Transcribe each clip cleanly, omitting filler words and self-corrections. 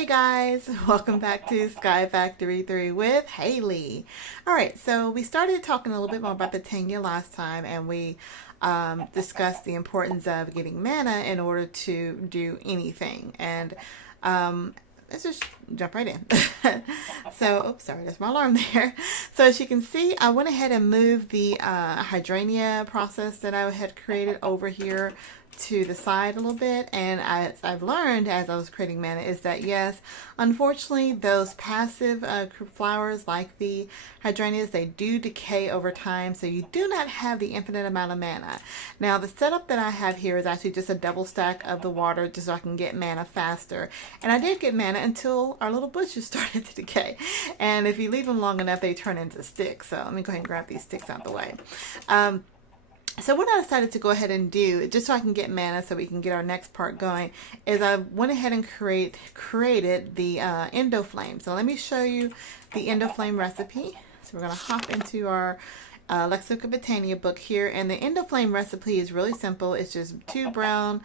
Hey guys, welcome back to SkyFactory 3 with Haley. Alright, so we started talking a little bit more about Botania last time, and we discussed the importance of getting mana in order to do anything. And let's just jump right in. So, oops, sorry, there's my alarm there. So as you can see, I went ahead and moved the Hydrania process that I had created over here to the side a little bit, and I've learned as I was creating mana is that yes, unfortunately those passive flowers like the hydrangeas, they do decay over time, so you do not have the infinite amount of mana. Now the setup that I have here is actually just a double stack of the water just so I can get mana faster, and I did get mana until our little bushes started to decay, and if you leave them long enough they turn into sticks. So let me go ahead and grab these sticks out of the way. So what I decided to go ahead and do, just so I can get mana so we can get our next part going, is I went ahead and created the Endo Flame. So let me show you the Endo Flame recipe. So we're going to hop into our Lexica Botania book here, and the Endo Flame recipe is really simple. It's just two brown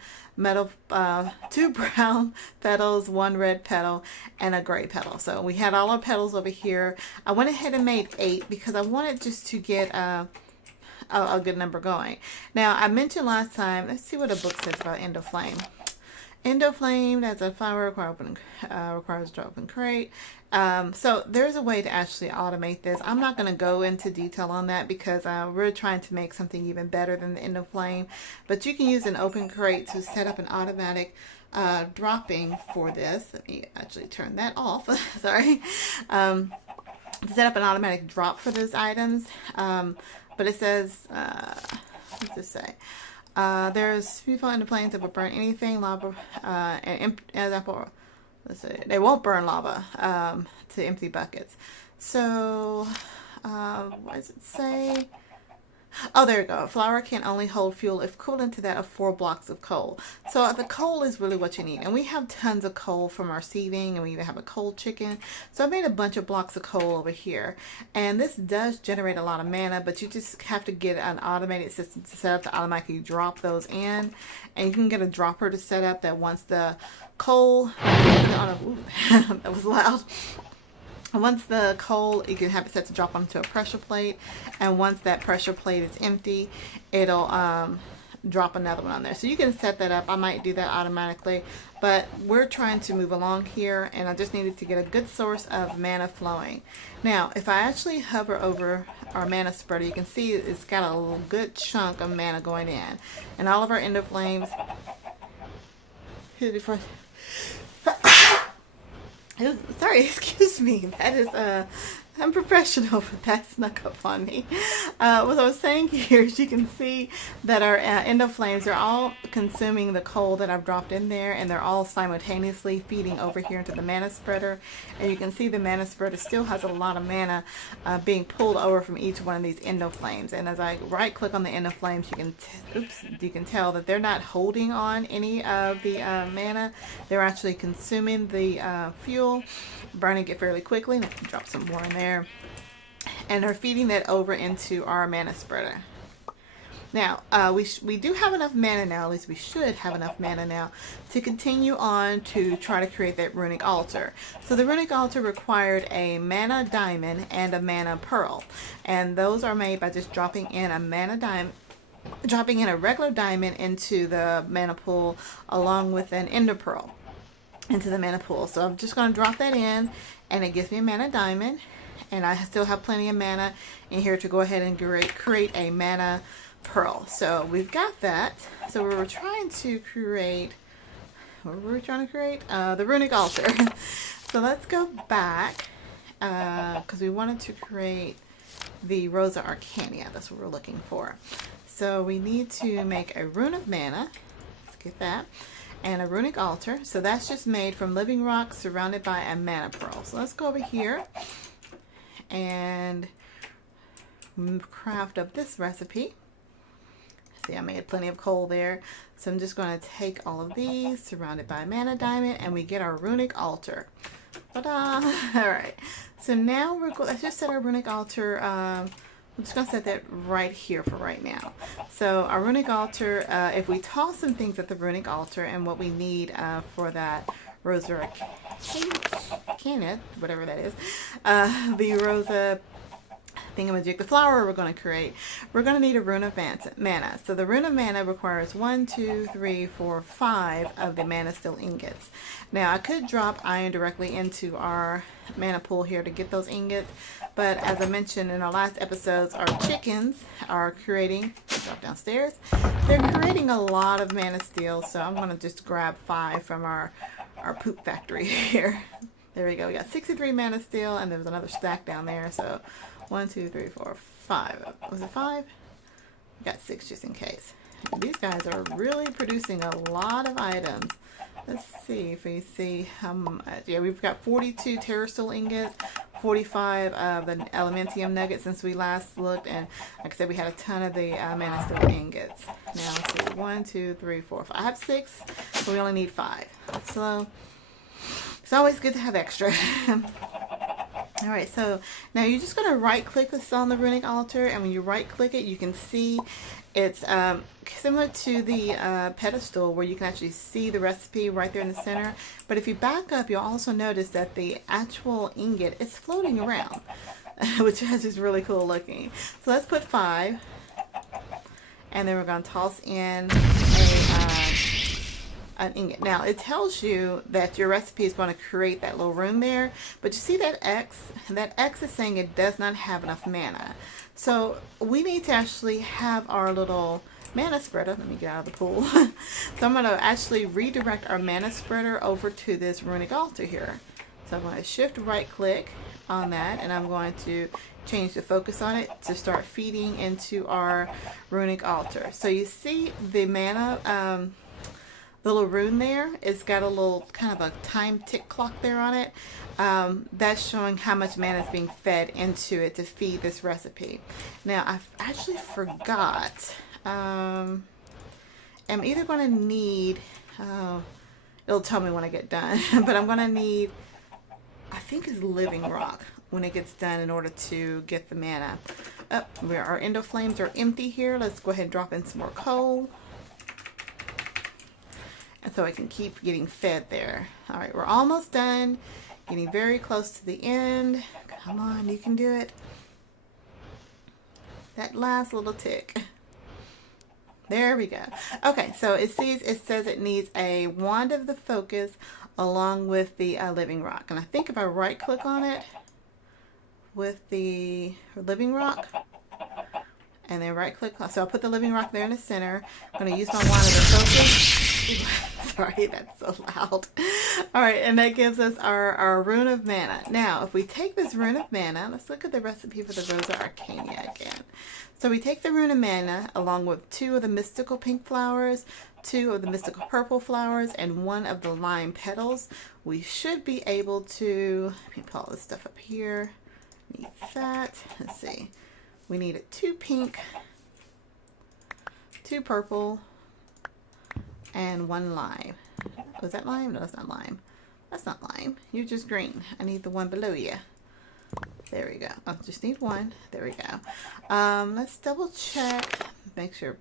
petals, one red petal, and a gray petal. So we had all our petals over here. I went ahead and made 8 because I wanted just to get a good number going. Now I mentioned last time, let's see what a book says about Endo Flame. Endo Flame, as a flower, requires to open crate. So there's a way to actually automate this. I'm not going to go into detail on that because we're trying to make something even better than the Endo Flame. But you can use an open crate to set up an automatic dropping for this. Let me actually turn that off. Sorry. To set up an automatic drop for those items. But it says, what's this say? There's people in the planes that will burn anything, lava, and let's see, they won't burn lava to empty buckets. So, what does it say? Oh, there you go. A flower can only hold fuel equivalent to that of 4 blocks of coal. So the coal is really what you need. And we have tons of coal from our seeding, and we even have a coal chicken. So I made a bunch of blocks of coal over here. And this does generate a lot of mana, but you just have to get an automated system to set up to automatically drop those in. And you can get a dropper to set up that once the coal, that was loud. Once the coal, you can have it set to drop onto a pressure plate, and once that pressure plate is empty, it'll drop another one on there. So you can set that up. I might do that automatically, but we're trying to move along here, and I just needed to get a good source of mana flowing. Now, if I actually hover over our mana spreader, you can see it's got a good chunk of mana going in, and all of our Endo Flames. Sorry, excuse me. That is unprofessional, but that snuck up on me. What I was saying here is you can see that our Endo Flames are all consuming the coal that I've dropped in there, and they're all simultaneously feeding over here into the mana spreader. And you can see the mana spreader still has a lot of mana being pulled over from each one of these Endo Flames. And as I right click on the Endo Flames, you can tell that they're not holding on any of the mana. They're actually consuming the fuel, burning it fairly quickly. And I can drop some more in there, and are feeding that over into our mana spreader. Now we do have enough mana now, at least we should have enough mana now, to continue on to try to create that runic altar. So the runic altar required a mana diamond and a mana pearl, and those are made by just dropping in a mana diamond, dropping in a regular diamond into the mana pool along with an ender pearl into the mana pool. So I'm just going to drop that in, and it gives me a mana diamond, and I still have plenty of mana in here to go ahead and create a mana pearl. So we've got that. So we were trying to create, what were we trying to create? The runic altar. So let's go back because we wanted to create the Rosa Arcana. That's what we're looking for. So we need to make a rune of mana. Let's get that. And a runic altar. So that's just made from living rock surrounded by a mana pearl. So let's go over here and craft up this recipe. See, I made plenty of coal there. So I'm just going to take all of these, surrounded by a mana diamond, and we get our runic altar. Ta-da! Alright, so now we're going, let's just set our runic altar. I'm just going to set that right here for right now. So our runic altar, if we toss some things at the runic altar, and what we need for that Rosa Arcana, whatever that is, the Rosa thingamajig, the flower we're going to create, we're going to need a rune of mana. So the rune of mana requires 1, 2, 3, 4, 5 of the mana steel ingots. Now I could drop iron directly into our mana pool here to get those ingots, but as I mentioned in our last episodes, our chickens are creating, drop downstairs, they're creating a lot of mana steel, so I'm going to just grab 5 from our poop factory here. There we go. We got 63 mana steel, and there's another stack down there. So 1, 2, 3, 4, 5. Was it 5? We got 6 just in case. These guys are really producing a lot of items. Let's see if we see how much. Yeah, we've got 42 terrasteel ingots, 45 of the elementium nuggets since we last looked, and like I said, we had a ton of the mana steel ingots. Now let's see, 1, 2, 3, 4, 5. I have 6, so we only need 5. So it's always good to have extra. All right, so now you're just going to right click this on the runic altar, and when you right click it, you can see it's similar to the pedestal where you can actually see the recipe right there in the center. But if you back up, you'll also notice that the actual ingot is floating around, which is just really cool looking. So let's put 5, and then we're going to toss in an ingot. Now it tells you that your recipe is going to create that little rune there, but you see that X? That X is saying it does not have enough mana. So we need to actually have our little mana spreader. Let me get out of the pool. So I'm going to actually redirect our mana spreader over to this runic altar here. So I'm going to shift right click on that, and I'm going to change the focus on it to start feeding into our runic altar. So you see the mana little rune there, it's got a little kind of a time tick clock there on it. That's showing how much mana is being fed into it to feed this recipe. Now I've actually forgot, I'm either going to need, it'll tell me when I get done, but I'm going to need, I think it's living rock when it gets done in order to get the mana. Our endo flames are empty here. Let's go ahead and drop in some more coal, and so I can keep getting fed there. All right, we're almost done. Getting very close to the end. Come on, you can do it. That last little tick. There we go. Okay, so it says it needs a wand of the focus along with the living rock. And I think if I right click on it with the living rock, and then right click, so I'll put the living rock there in the center. I'm going to use my wand of the focus. Sorry, that's so loud. All right, and that gives us our rune of mana. Now, if we take this rune of mana, let's look at the recipe for the Rosa Arcana again. So we take the rune of mana along with 2 of the mystical pink flowers, 2 of the mystical purple flowers, and 1 of the lime petals. We should be able to, let me pull all this stuff up here. Need that. Let's see. We need 2 pink, 2 purple, and 1 lime. Was that lime? No, that's not lime. That's not lime. You're just green. I need the one below you. There we go. I just need 1. There we go. Let's double check. Make sure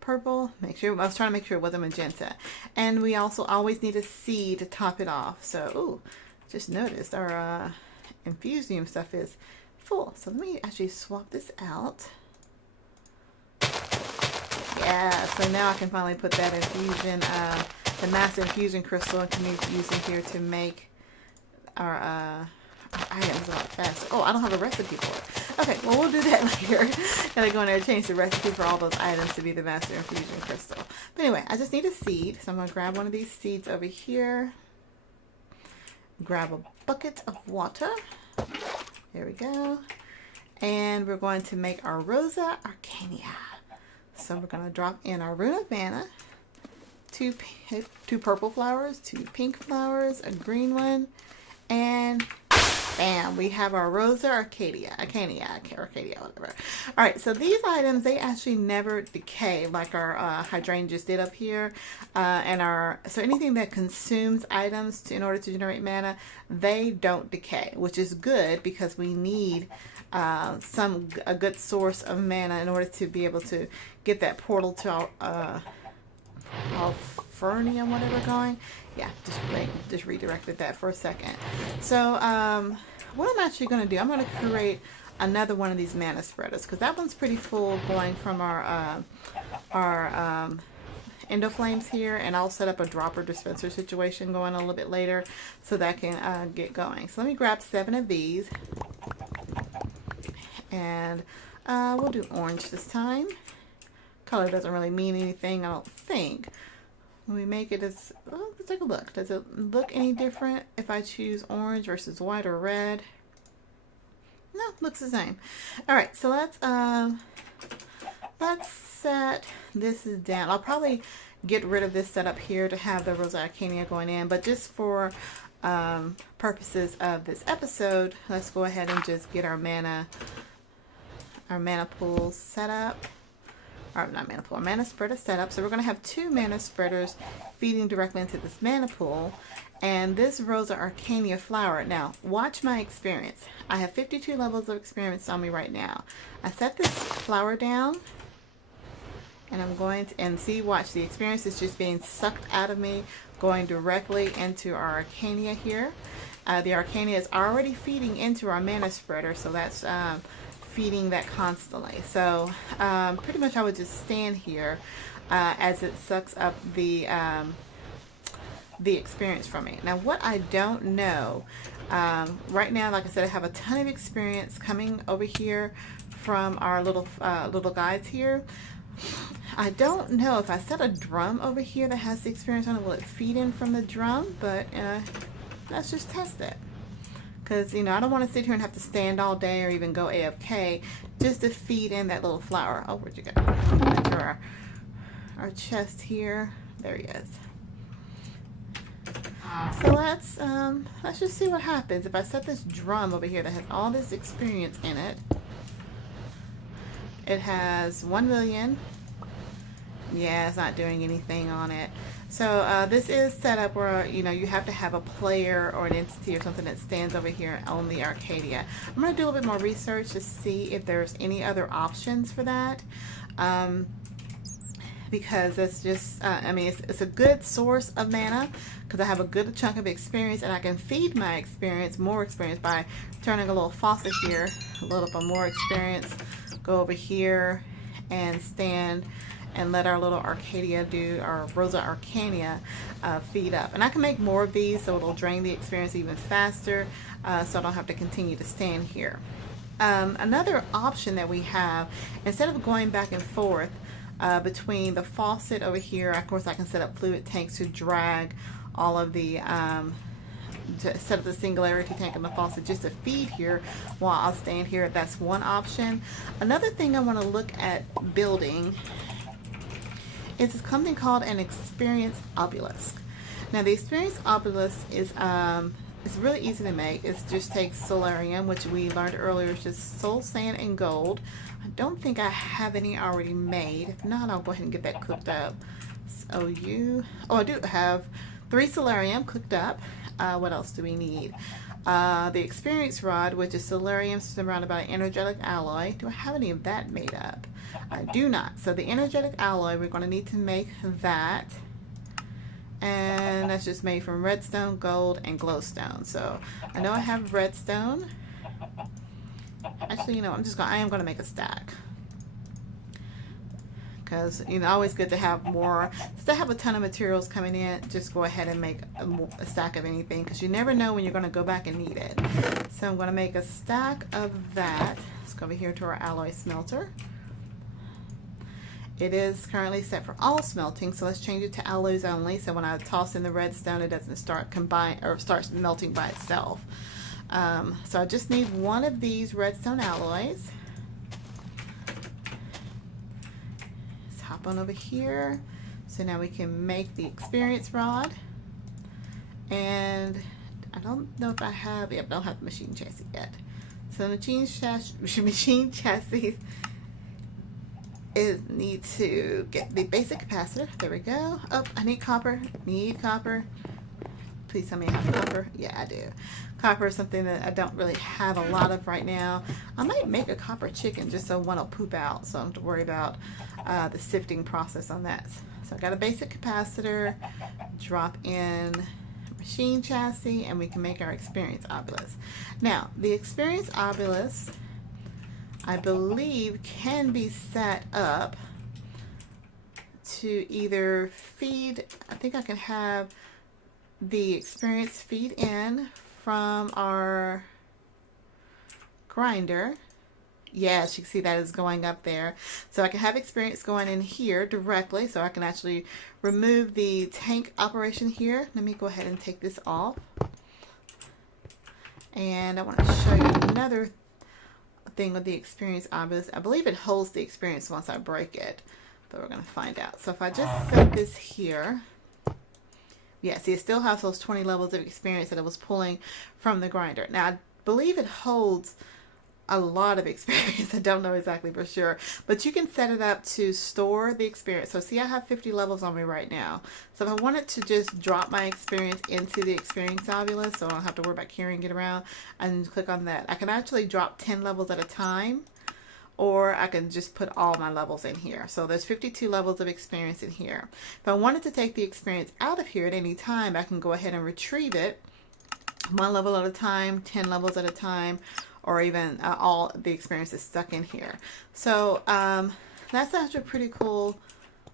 purple. Make sure. I was trying to make sure it wasn't magenta. And we also always need a seed to top it off. So, ooh, just noticed our infusium stuff is full. So let me actually swap this out. Yeah, so now I can finally put that infusion, the master infusion crystal, and can use it here to make our items a lot faster. Oh, I don't have a recipe for it. Okay, well, we'll do that later. Gotta go in there and change the recipe for all those items to be the master infusion crystal. But anyway, I just need a seed, so I'm gonna grab one of these seeds over here. Grab a bucket of water. There we go. And we're going to make our Rosa Arcana. So we're going to drop in our rune of mana, 2 purple flowers, 2 pink flowers, a green one, and bam, we have our Rosa Arcana, whatever. All right, so these items, they actually never decay like our hydrangeas did up here, so anything that consumes items in order to generate mana, they don't decay, which is good because we need a good source of mana in order to be able to get that portal to our Fernium, whatever going. Yeah, just redirected that for a second. So what I'm actually going to do, I'm going to create another one of these mana spreaders, because that one's pretty full going from our Endoflames here, and I'll set up a dropper dispenser situation going a little bit later so that can get going. So let me grab 7 of these, and we'll do orange this time. Color doesn't really mean anything, I don't think. When we make it as, well, let's take a look. Does it look any different if I choose orange versus white or red? No, looks the same. All right, so let's set this down. I'll probably get rid of this setup here to have the Rosa Arcana going in, but just for purposes of this episode, let's go ahead and just get our mana pool set up. Or not mana pool, our mana spreader set up. So we're going to have 2 mana spreaders feeding directly into this mana pool, and this Rosa Arcana flower. Now, watch my experience. I have 52 levels of experience on me right now. I set this flower down, and I'm going to, and see, watch, the experience is just being sucked out of me, going directly into our Arcana here. The Arcana is already feeding into our mana spreader, so that's feeding that constantly. So pretty much I would just stand here as it sucks up the experience from me. Now, what I don't know, right now, like I said, I have a ton of experience coming over here from our little guides here. I don't know if I set a drum over here that has the experience on it, will it feed in from the drum? But let's just test it. Because, you know, I don't want to sit here and have to stand all day or even go AFK just to feed in that little flower. Oh, where'd you go? Enter our chest here. There he is. So let's just see what happens if I set this drum over here that has all this experience in it. It has 1 million. Yeah, it's not doing anything on it. So this is set up where, you know, you have to have a player or an entity or something that stands over here on the Arcadia. I'm going to do a little bit more research to see if there's any other options for that. Because it's just, I mean, it's a good source of mana because I have a good chunk of experience, and I can feed my experience, more experience, by turning a little faucet here, load up on more experience, go over here and stand and let our little Arcadia do, our Rosa Arcana feed up. And I can make more of these so it'll drain the experience even faster, so I don't have to continue to stand here. Another option that we have, instead of going back and forth between the faucet over here, of course I can set up fluid tanks to drag all of the, to set up the singularity tank and the faucet just to feed here while I'll stand here. That's one option. Another thing I want to look at building is something called an experience obelisk. Now the experience obelisk is it's really easy to make. It just takes solarium, which we learned earlier is just soul sand and gold. I don't think I have any already made. If not, I'll go ahead and get that cooked up. So I do have 3 solarium cooked up. What else do we need? The experience rod, which is solarium surrounded by an energetic alloy. Do I have any of that made up? I do not. So the energetic alloy, we're going to need to make that. And that's just made from redstone, gold, and glowstone. So I know I have redstone. Actually, you know, I am going to make a stack. Because, you know, always good to have more. Since I have a ton of materials coming in, just go ahead and make a stack of anything, because you never know when you're going to go back and need it. So I'm going to make a stack of that. Let's go over here to our alloy smelter. It is currently set for all smelting, so let's change it to alloys only. So when I toss in the redstone, it doesn't start starts melting by itself. So I just need 1 of these redstone alloys. Let's hop on over here. So now we can make the experience rod. And I don't know if I have, I don't have the machine chassis yet. So the machine chassis need to get the basic capacitor. There we go. Oh, I need copper. Please tell me I have copper. Yeah, I do. Copper is something that I don't really have a lot of right now. I might make a copper chicken just so one will poop out, so I don't have to worry about the sifting process on that. So I got a basic capacitor, drop in machine chassis, and we can make our experience obelisk. Now, the experience obelisk, I believe, can be set up to either feed, I think I can have the experience feed in from our grinder. Yes, you can see that is going up there. So I can have experience going in here directly, so I can actually remove the tank operation here. Let me go ahead and take this off. And I want to show you another thing with the experience obelisk. I believe it holds the experience once I break it, but we're going to find out. So if I just set this here, yeah, see, it still has those 20 levels of experience that it was pulling from the grinder. Now, I believe it holds a lot of experience. I don't know exactly for sure, but you can set it up to store the experience. So see, I have 50 levels on me right now. So if I wanted to just drop my experience into the experience obelisk, so I don't have to worry about carrying it around, and click on that. I can actually drop 10 levels at a time, or I can just put all my levels in here. So there's 52 levels of experience in here. If I wanted to take the experience out of here at any time, I can go ahead and retrieve it 1 level at a time, 10 levels at a time, or even all the experience is stuck in here. So that's actually a pretty cool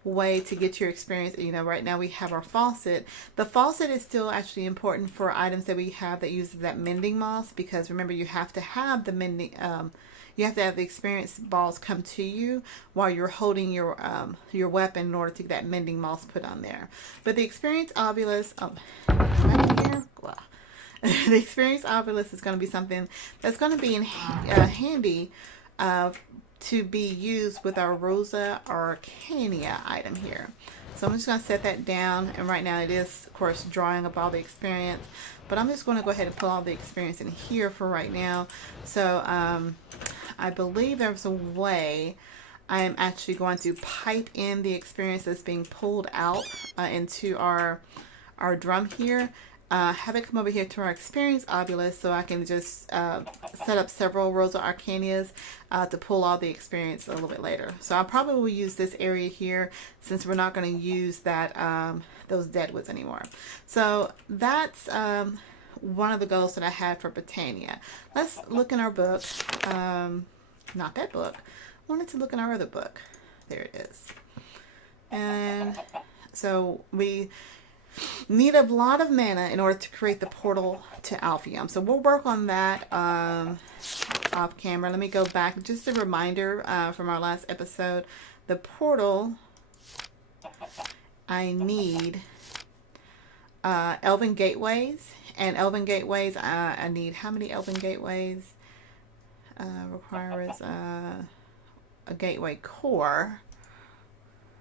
way to get your experience. You know, right now we have our faucet. The faucet is still actually important for items that we have that uses that mending moss, because remember, you have to have the mending, you have to have the experience balls come to you while you're holding your weapon in order to get that mending moss put on there. But the experience obelisk, right here, wow. The experience obelisk is going to be something that's going to be handy to be used with our Rosa Arcana item here. So I'm just going to set that down, and right now it is, of course, drawing up all the experience, but I'm just going to go ahead and pull all the experience in here for right now. So I believe there's a way I'm actually going to pipe in the experience that's being pulled out into our drum here. Have it come over here to our experience obelisk, so I can just set up several Rosa Arcanas to pull all the experience a little bit later. So I probably will use this area here, since we're not going to use that those deadwoods anymore. So that's one of the goals that I had for Botania. Let's look in our book. Not that book. I wanted to look in our other book. There it is. And so we need a lot of mana in order to create the portal to Alphium. So we'll work on that off camera. Let me go back. Just a reminder from our last episode. The portal, I need Elven Gateways. And Elven Gateways, I need how many Elven Gateways? Requires a gateway core.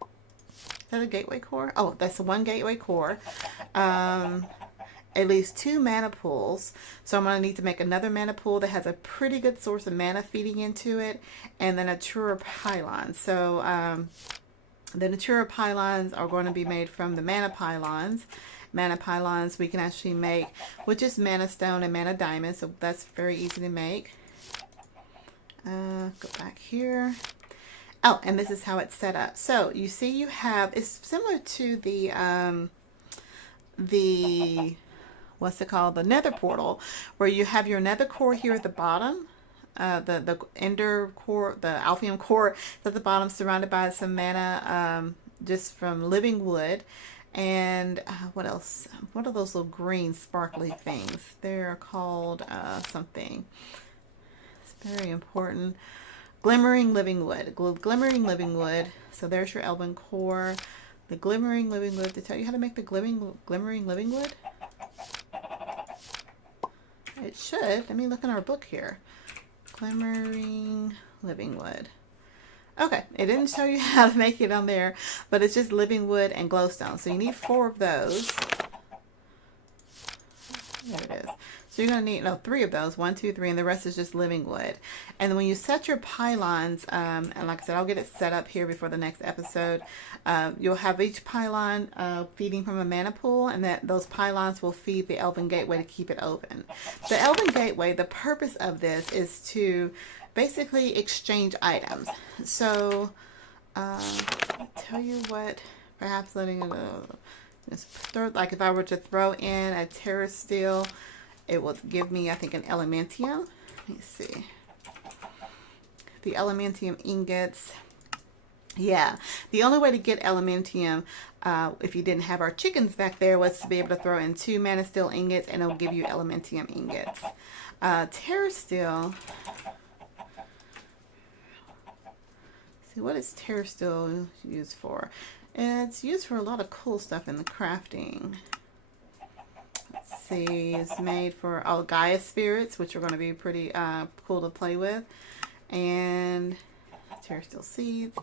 Is that a gateway core? Oh, that's the one gateway core. At least 2 mana pools. So I'm going to need to make another mana pool that has a pretty good source of mana feeding into it. And then a Natura pylon. So the Natura pylons are going to be made from the mana pylons. Mana pylons we can actually make with just mana stone and mana diamond. So that's very easy to make. Go back here. Oh, and this is how it's set up. So you see you have, it's similar to the what's it called? The nether portal, where you have your nether core here at the bottom. The ender core, the Alphium core is at the bottom, surrounded by some mana just from living wood. And what else? What are those little green sparkly things? They're called something. It's very important. Glimmering living wood. Glimmering living wood. So there's your Elven core. The glimmering living wood. To tell you how to make the glimmering living wood? It should. Let me look in our book here. Glimmering living wood. Okay, it didn't show you how to make it on there, but it's just living wood and glowstone. So you need 4 of those. There it is. So you're going to need, no, 3 of those. 1, 2, 3, and the rest is just living wood. And then when you set your pylons, and like I said, I'll get it set up here before the next episode. You'll have each pylon feeding from a mana pool, and those pylons will feed the Elven Gateway to keep it open. The Elven Gateway, the purpose of this is to basically exchange items. So, I'll tell you what, perhaps letting it just throw, like if I were to throw in a Terra Steel, it will give me, I think, an Elementium. Let me see. The Elementium ingots. Yeah, the only way to get Elementium, if you didn't have our chickens back there, was to be able to throw in 2 Mana Steel ingots, and it'll give you Elementium ingots. Terra Steel. See, what is Terra Steel used for? It's used for a lot of cool stuff in the crafting. Let's see, it's made for Gaia spirits, which are going to be pretty cool to play with. And Terra Steel seeds.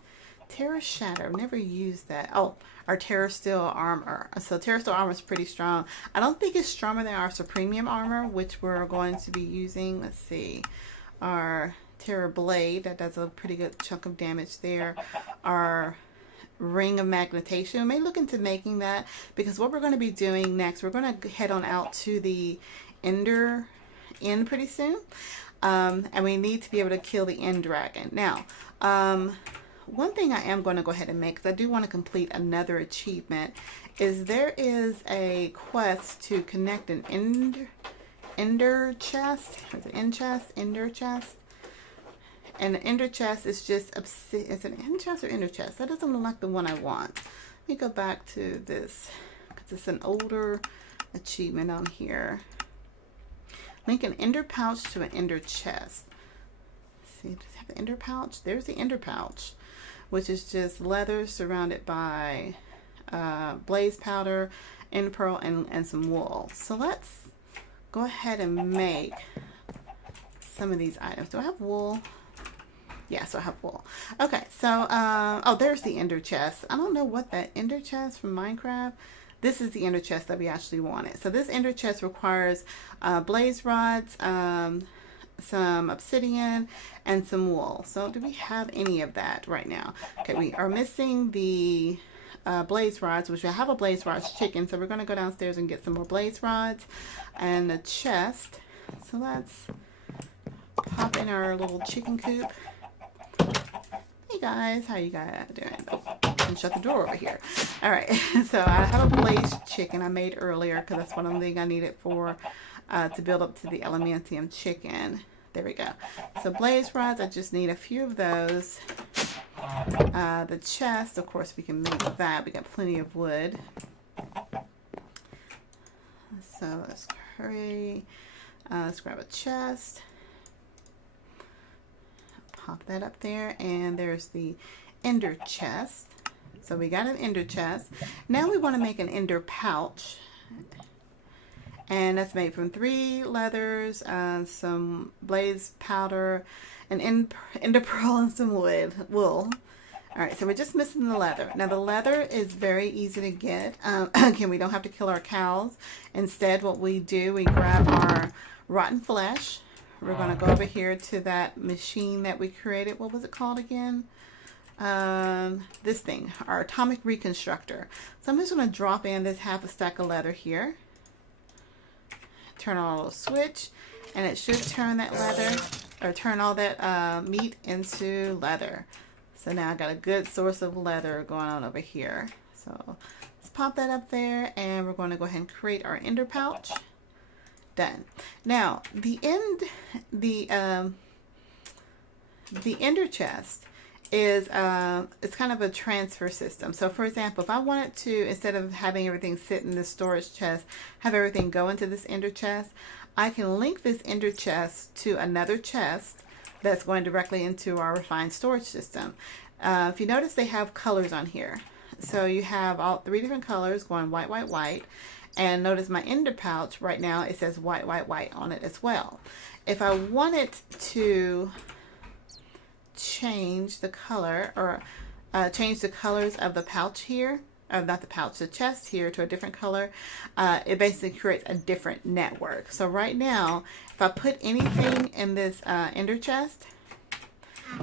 Terra Shatter, I've never used that. Oh, our Terra Steel armor. So Terra Steel armor is pretty strong. I don't think it's stronger than our Supremium armor, which we're going to be using. Let's see, our Terra Blade, that does a pretty good chunk of damage there. Our Ring of Magnetation, I may look into making that, because what we're going to be doing next, we're going to head on out to the Ender Inn pretty soon, and we need to be able to kill the End Dragon. Now, one thing I am going to go ahead and make, because I do want to complete another achievement, is there is a quest to connect an Ender chest. Is it End chest? Ender chest? And the Ender chest is just, is it an End chest or Ender chest? That doesn't look like the one I want. Let me go back to this, because it's an older achievement on here. Link an Ender pouch to an Ender chest. Let's see, does it have the Ender pouch? There's the Ender pouch, which is just leather surrounded by blaze powder, Ender pearl, and some wool. So let's go ahead and make some of these items. Do I have wool? Yeah, so I have wool. Okay, so, oh, there's the Ender chest. I don't know what that Ender chest from Minecraft. This is the Ender chest that we actually wanted. So this Ender chest requires blaze rods, some obsidian, and some wool. So do we have any of that right now? Okay, we are missing the blaze rods, which I have a blaze rods chicken. So we're going to go downstairs and get some more blaze rods and a chest. So let's pop in our little chicken coop. Hey guys, how you guys doing? Oh, and shut the door over here. All right, so I have a blazed chicken I made earlier, because that's one of the things I needed for to build up to the Elementium chicken. There we go. So blaze rods, I just need a few of those. The chest, of course, we can make that. We got plenty of wood. So let's hurry. Let's grab a chest. Pop that up there, and there's the Ender chest. So we got an Ender chest. Now we want to make an Ender pouch, and that's made from 3 leathers, some blaze powder, an Ender pearl, and some wool. All right, so we're just missing the leather. Now the leather is very easy to get. Again, we don't have to kill our cows. Instead, what we do, we grab our rotten flesh. We're going to go over here to that machine that we created. What was it called again? This thing, our atomic reconstructor. So I'm just going to drop in this half a stack of leather here. Turn on a little switch, and it should turn that leather, or turn all that meat into leather. So now I got a good source of leather going on over here. So let's pop that up there, and we're going to go ahead and create our Ender pouch. Done. Now the Ender chest is it's kind of a transfer system. So for example, if I wanted to, instead of having everything sit in the storage chest, have everything go into this Ender chest, I can link this Ender chest to another chest that's going directly into our refined storage system. If you notice, they have colors on here. So you have all 3 different colors going white, white, white. And notice my Ender pouch right now, it says white, white, white on it as well. If I wanted to change the color, or change the colors of the pouch here, not the pouch, the chest here to a different color, it basically creates a different network. So right now, if I put anything in this ender chest,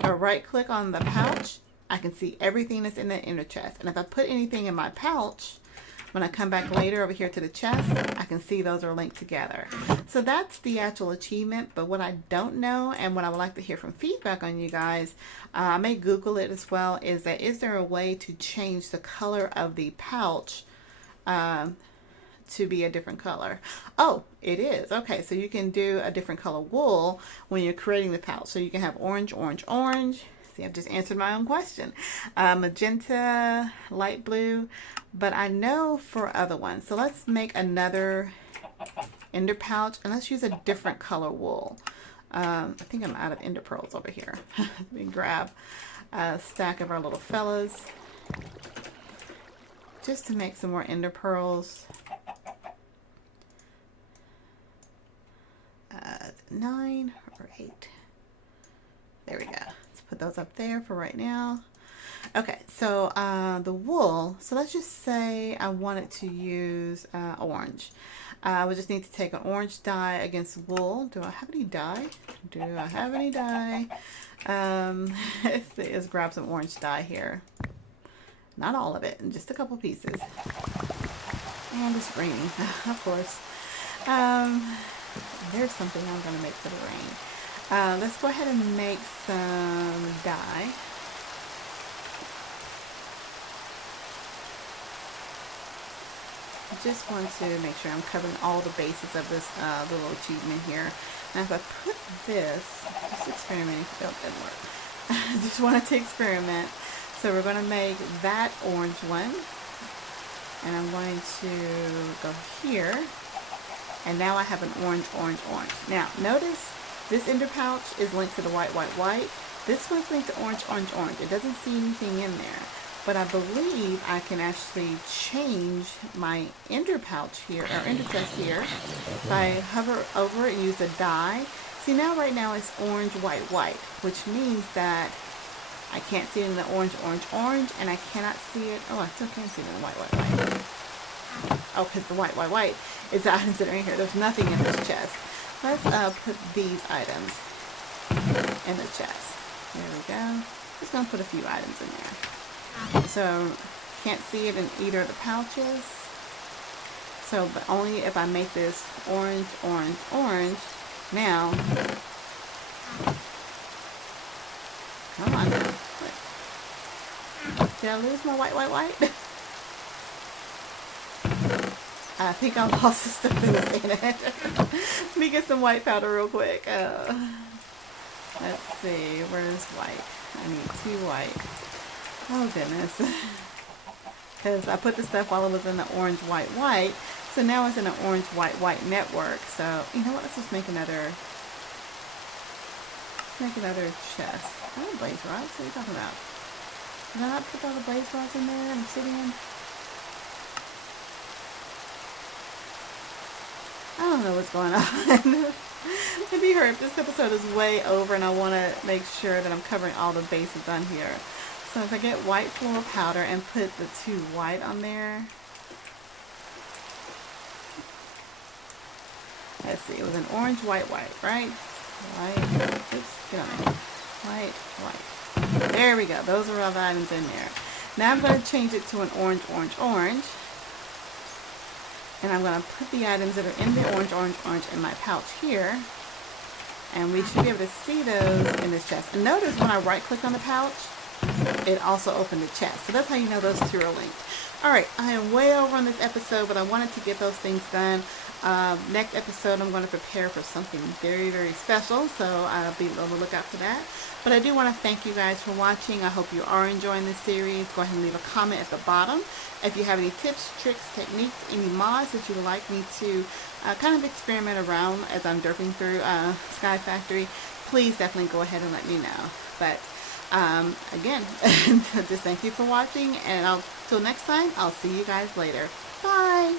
or right click on the pouch, I can see everything that's in the ender chest. And if I put anything in my pouch, when I come back later over here to the chest, I can see those are linked together. So that's the actual achievement. But what I don't know, and what I would like to hear from feedback on you guys, I may Google it as well, is that is there a way to change the color of the pouch to be a different color? Oh, it is. Okay, so you can do a different color wool when you're creating the pouch. So you can have orange, orange, orange. See, I've just answered my own question. Magenta, light blue, but I know for other ones. So let's make another ender pouch, and let's use a different color wool. I think I'm out of ender pearls over here. Let me grab a stack of our little fellas just to make some more ender pearls. 9 or 8. There we go. Let's put those up there for right now. Okay, so the wool, so let's just say I wanted to use orange. I would just need to take an orange dye against wool. Do I have any dye? Do I have any dye? Let's see, let's grab some orange dye here. Not all of it, just a couple pieces. And it's raining, of course. There's something I'm going to make for the rain. Let's go ahead and make some dye. I just want to make sure I'm covering all the bases of this little achievement here. And if I put this, just experimenting, oh, it didn't work. I just wanted to experiment. So we're going to make that orange one. And I'm going to go here. And now I have an orange, orange, orange. Now, notice this ender pouch is linked to the white, white, white. This one's linked to orange, orange, orange. It doesn't see anything in there. But I believe I can actually change my ender pouch here, or ender chest here. If I hover over it and use a dye. See, now right now it's orange, white, white, which means that I can't see it in the orange, orange, orange, and I cannot see it. Oh, I still can see it in the white, white, white. Oh, because the white, white, white is the items that are in here. There's nothing in this chest. Let's put these items in the chest. There we go. Just going to put a few items in there. So, can't see it in either of the pouches. So, but only if I make this orange, orange, orange. Now, come on now. Did I lose my white, white, white? I think I lost the stuff that was in it. Let me get some white powder real quick. Let's see, where's white? I need 2 white. Oh goodness. Because I put the stuff while it was in the orange, white, white. So now it's in an orange, white, white network. So, you know what, let's just make another chest. Oh, blaze rods? What are you talking about? Did I not put all the blaze rods in there and obsidian? I don't know what's going on. If you heard, this episode is way over and I want to make sure that I'm covering all the bases on here. So if I get white floral powder and put the 2 white on there. Let's see, it was an orange, white, white, right? White, oops, get on there. White, white. There we go, those are all the items in there. Now I'm going to change it to an orange, orange, orange. And I'm going to put the items that are in the orange, orange, orange in my pouch here. And we should be able to see those in this chest. And notice when I right click on the pouch, it also opened the chest. So that's how you know those 2 are linked. Alright, I am way over on this episode, but I wanted to get those things done. Next episode I'm going to prepare for something very, very special. So I'll be on the lookout for that. But I do want to thank you guys for watching. I hope you are enjoying this series. Go ahead and leave a comment at the bottom. If you have any tips, tricks, techniques, any mods that you would like me to kind of experiment around as I'm derping through SkyFactory, please definitely go ahead and let me know. But again, just thank you for watching, and until next time, I'll see you guys later. Bye!